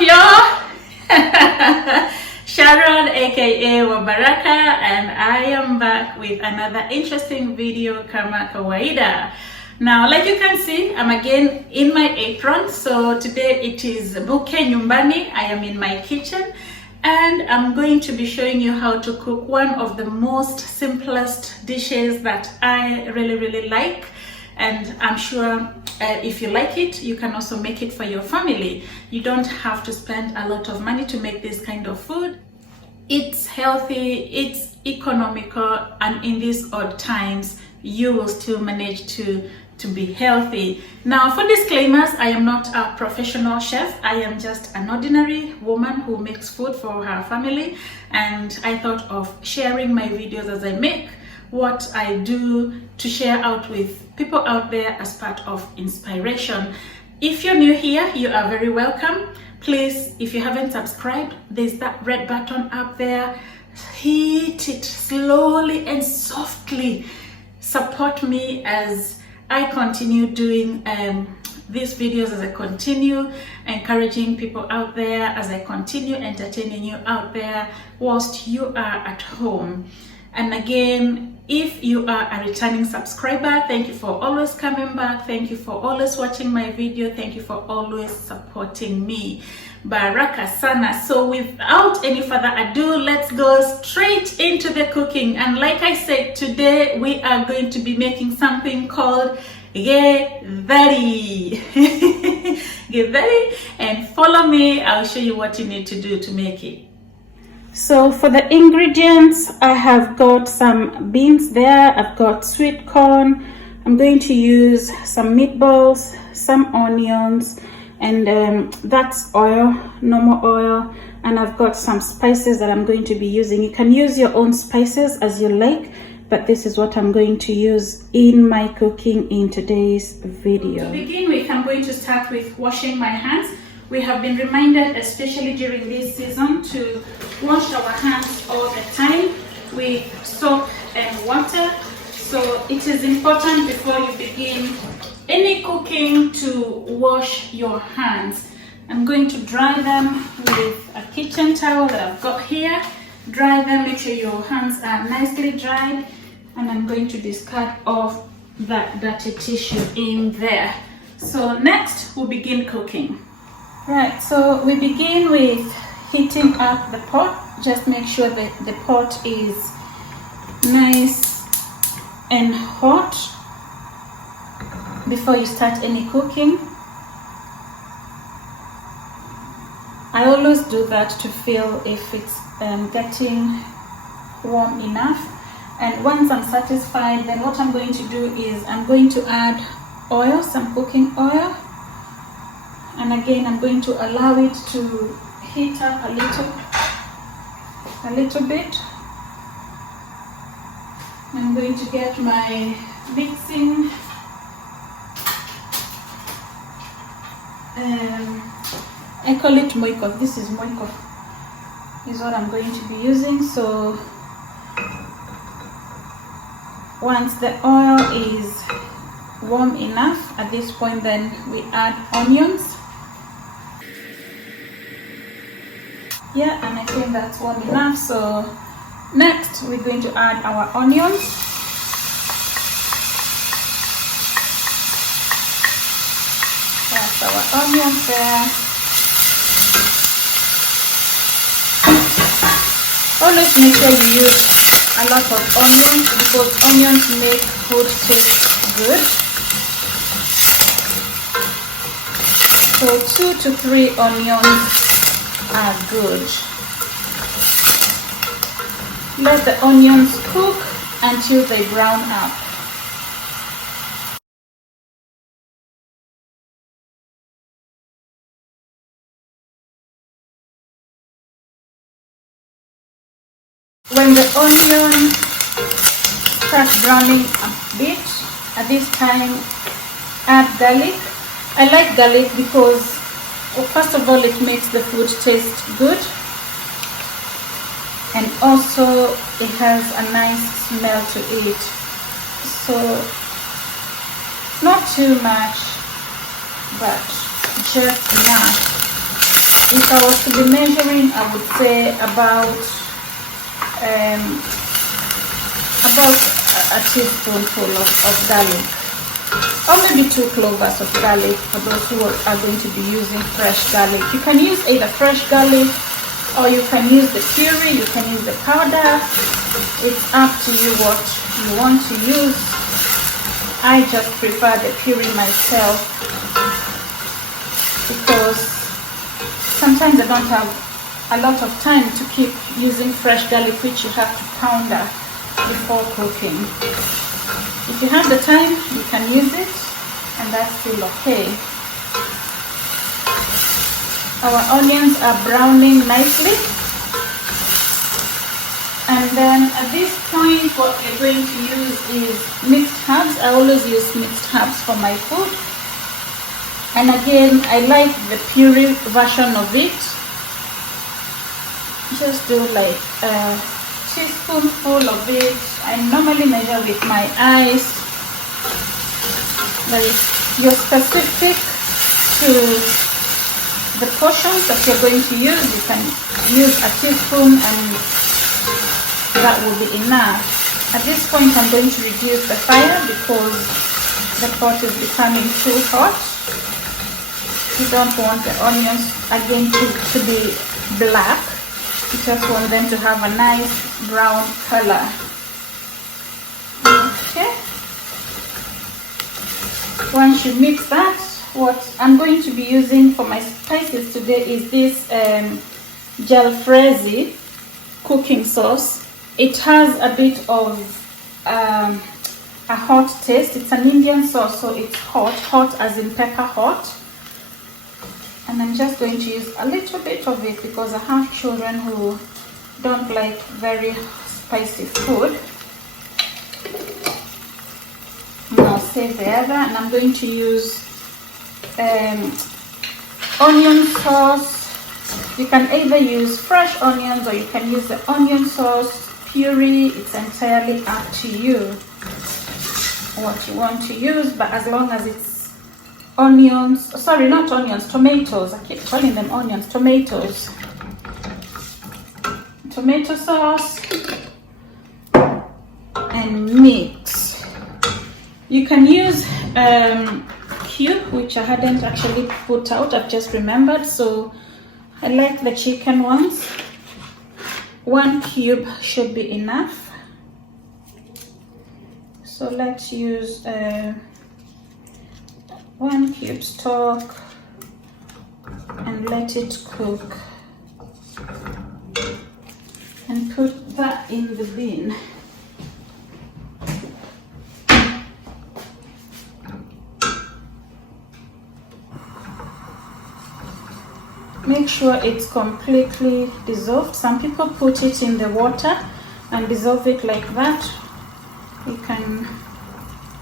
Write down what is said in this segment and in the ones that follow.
up, y'all? Sharon aka Baraka, and I am back with another interesting video kama kawaida. Now, like you can see, I'm again in my apron. So today it is buke nyumbani. I am in my kitchen and I'm going to be showing you how to cook one of the most simplest dishes that I really like. And I'm sure if you like it, you can also make it for your family. You don't have to spend a lot of money to make this kind of food. It's healthy, it's economical, and in these odd times, you will still manage to be healthy. Now, for disclaimers, I am not a professional chef. I am just an ordinary woman who makes food for her family. And I thought of sharing my videos as I make what I do to share out with people out there as part of inspiration. If you're new here, you are very welcome. Please, if you haven't subscribed, there's that red button up there. Hit it slowly and softly. Support me as I continue doing these videos, as I continue encouraging people out there, as I continue entertaining you out there whilst you are at home. And again, if you are a returning subscriber, thank you for always coming back. Thank you for always watching my video. Thank you for always supporting me. Baraka sana. So without any further ado, let's go straight into the cooking. And like I said, today we are going to be making something called Githeri. Githeri, and follow me. I'll show you what you need to do to make it. So for the ingredients, I have got some beans there. I've got sweet corn. I'm going to use some meatballs, some onions, and that's oil, normal oil. And I've got some spices that I'm going to be using. You can use your own spices as you like, but this is what I'm going to use in my cooking in today's video. To begin with, I'm going to start with washing my hands. We have been reminded, especially during this season, to wash our hands all the time with soap and water. So it is important before you begin any cooking to wash your hands. I'm going to dry them with a kitchen towel that I've got here. Dry them, make sure your hands are nicely dried, and I'm going to discard off that dirty tissue in there. So next we'll begin cooking. Right, so we begin with heating up the pot. Just make sure that the pot is nice and hot before you start any cooking. I always do that to feel if it's getting warm enough. And once I'm satisfied, then what I'm going to do is I'm going to add oil, some cooking oil. And again, I'm going to allow it to heat up a little bit. I'm going to get my mixing I call it moiko. This is moiko, is what I'm going to be using. So once the oil is warm enough, at this point then we add onions. Yeah, and I think that's warm enough. So next we're going to add our onions. That's our onions there. Always make sure you use a lot of onions because onions make food taste good. So 2 to 3 onions are good. Let the onions cook until they brown up. When the onion starts browning a bit, at this time add garlic. I like garlic because, well, first of all, it makes the food taste good, and also it has a nice smell to it. So not too much, but just enough. if I was to be measuring, I would say about a teaspoonful of garlic, or maybe 2 cloves of garlic for those who are going to be using fresh garlic. You can use either fresh garlic or you can use the puree, you can use the powder. It's up to you what you want to use. I just prefer the puree myself because sometimes I don't have a lot of time to keep using fresh garlic, which you have to powder before cooking. If you have the time, you can use it, and that's still okay. Our onions are browning nicely. And then at this point, what we're going to use is mixed herbs. I always use mixed herbs for my food. And again, I like the puree version of it. Just do like a teaspoonful of it. I normally measure with my eyes. But if you're specific to the portions that you're going to use, you can use a teaspoon and that will be enough. At this point, I'm going to reduce the fire because the pot is becoming too hot. You don't want the onions again to be black. You just want them to have a nice brown color. Okay. Once you mix that, what I'm going to be using for my spices today is this jalfrezi cooking sauce. It has a bit of a hot taste. It's an Indian sauce, so it's hot as in pepper hot. And I'm just going to use a little bit of it because I have children who don't like very spicy food. And I'll save the other, and I'm going to use onion sauce. You can either use fresh onions or you can use the onion sauce puree. It's entirely up to you what you want to use, but as long as it's onions, sorry, not onions, tomatoes. I keep calling them onions, tomatoes. Tomato sauce and mix. You can use cube, which I hadn't actually put out, I've just remembered, so I like the chicken ones. 1 cube should be enough. So let's use 1 cube stock and let it cook, and put that in the bin. Make sure it's completely dissolved. Some people put it in the water and dissolve it like that. You can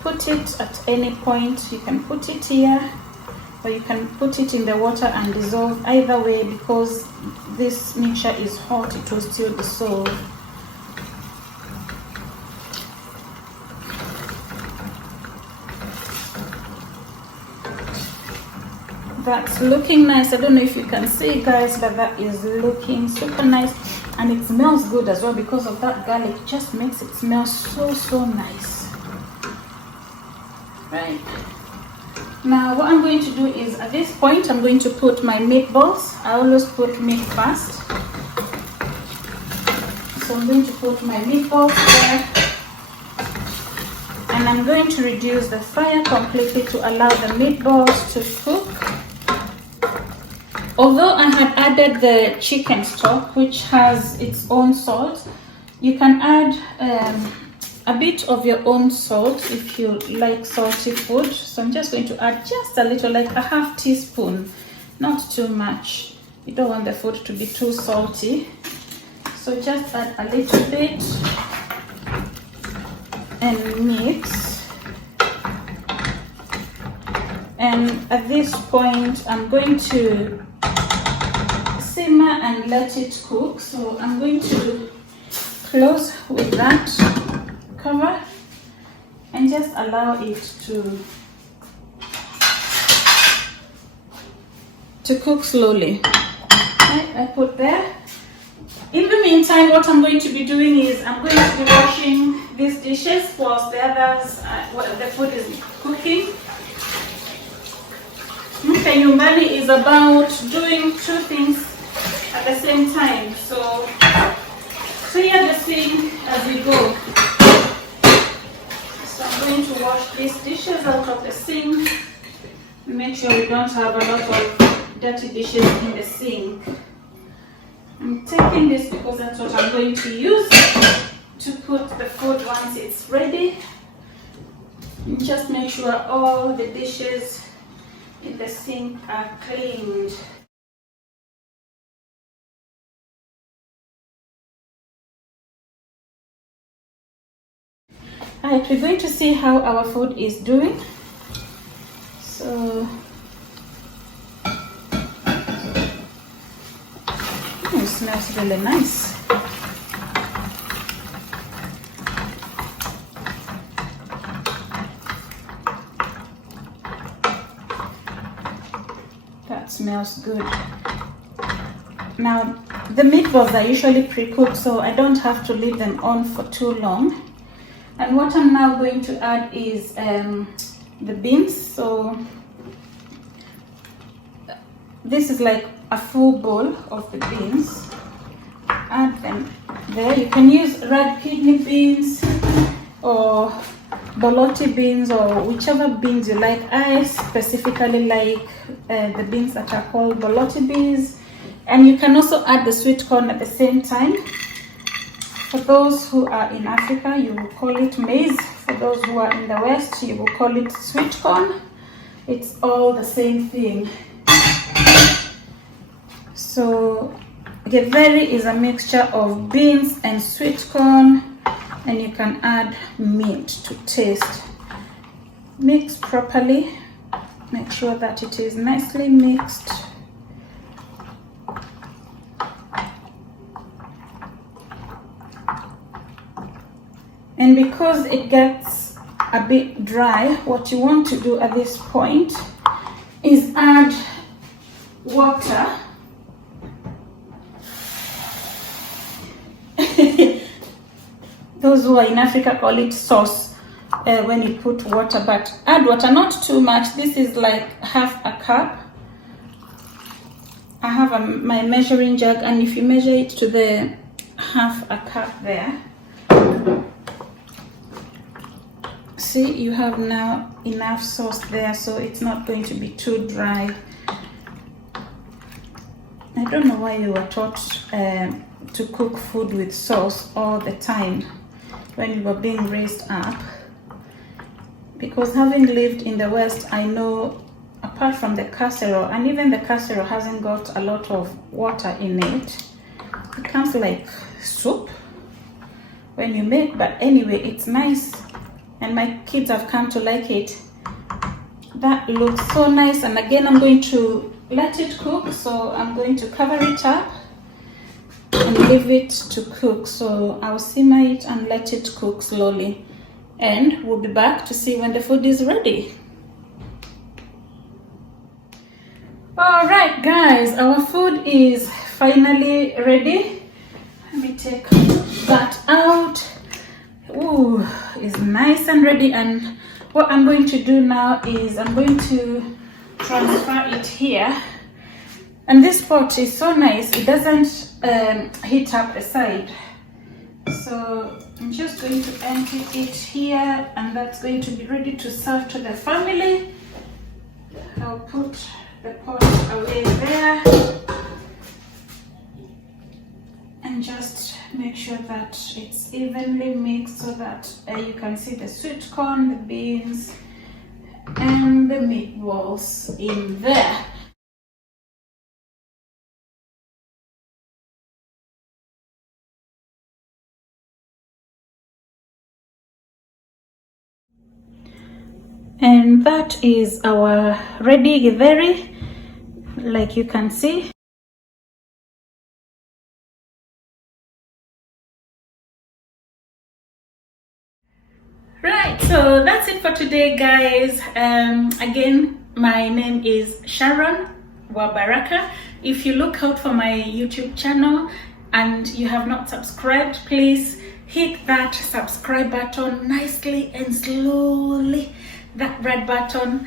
put it at any point. You can put it here, or you can put it in the water and dissolve. Either way, because this mixture is hot, it will still dissolve. That's looking nice. I don't know if you can see, guys, but that is looking super nice, and it smells good as well because of that garlic. It just makes it smell so nice. Right now, what I'm going to do is, at this point, I'm going to put my meatballs. I always put meat first, so I'm going to put my meatballs there, and I'm going to reduce the fire completely to allow the meatballs to cook. Although I had added the chicken stock, which has its own salt, you can add a bit of your own salt if you like salty food. So I'm just going to add just a little, like a half teaspoon, not too much. You don't want the food to be too salty. So just add a little bit and mix. And at this point, I'm going to simmer and let it cook. So I'm going to close with that cover and just allow it to cook slowly. I put there. In the meantime, what I'm going to be doing is I'm going to be washing these dishes whilst the others, the food is cooking. Okay, Nyumbani is about doing two things at the same time. So clear the sink as we go. So I'm going to wash these dishes out of the sink. Make sure we don't have a lot of dirty dishes in the sink. I'm taking this because that's what I'm going to use to put the food once it's ready. And just make sure all the dishes in the sink are cleaned. Alright, we're going to see how our food is doing. So it smells really nice. That smells good. Now the meatballs are usually pre-cooked, so I don't have to leave them on for too long. And what I'm now going to add is the beans. So this is like a full bowl of the beans. Add them there. You can use red kidney beans or boloti beans or whichever beans you like. I specifically like the beans that are called boloti beans, and you can also add the sweet corn at the same time. For those who are in Africa, you will call it maize. For those who are in the West, you will call it sweet corn. It's all the same thing. So Githeri is a mixture of beans and sweet corn, and you can add meat to taste. Mix properly. Make sure that it is nicely mixed. And because it gets a bit dry, what you want to do at this point is add water. Those who are in Africa call it sauce when you put water, but add water, not too much. This is like half a cup. I have my measuring jug, and if you measure it to the half a cup there, see, you have now enough sauce there, so it's not going to be too dry. I don't know why you were taught to cook food with sauce all the time when you were being raised up, because having lived in the West, I know apart from the casserole, and even the casserole hasn't got a lot of water in it. It comes like soup when you make, but anyway, it's nice. And my kids have come to like it. That looks so nice. And again, I'm going to let it cook. So I'm going to cover it up and leave it to cook. So I'll simmer it and let it cook slowly. And we'll be back to see when the food is ready. All right, guys, our food is finally ready. Let me take that out. Ooh, it's nice and ready, and what I'm going to do now is I'm going to transfer it here. And this pot is so nice, it doesn't heat up the side. So I'm just going to empty it here, and that's going to be ready to serve to the family. I'll put the pot away there and just make sure that it's evenly mixed so that you can see the sweet corn, the beans, and the meatballs in there. And that is our ready Githeri, like you can see. Right, so that's it for today, guys. Again, my name is Sharon. Baraka. If you look out for my YouTube channel and you have not subscribed, please hit that subscribe button nicely and slowly, that red button,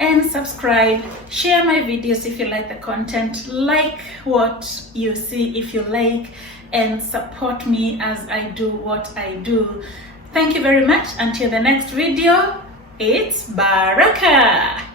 and subscribe. Share my videos if you like the content, like what you see if you like, and support me as I do what I do. Thank you very much. Until the next video, it's Baraka.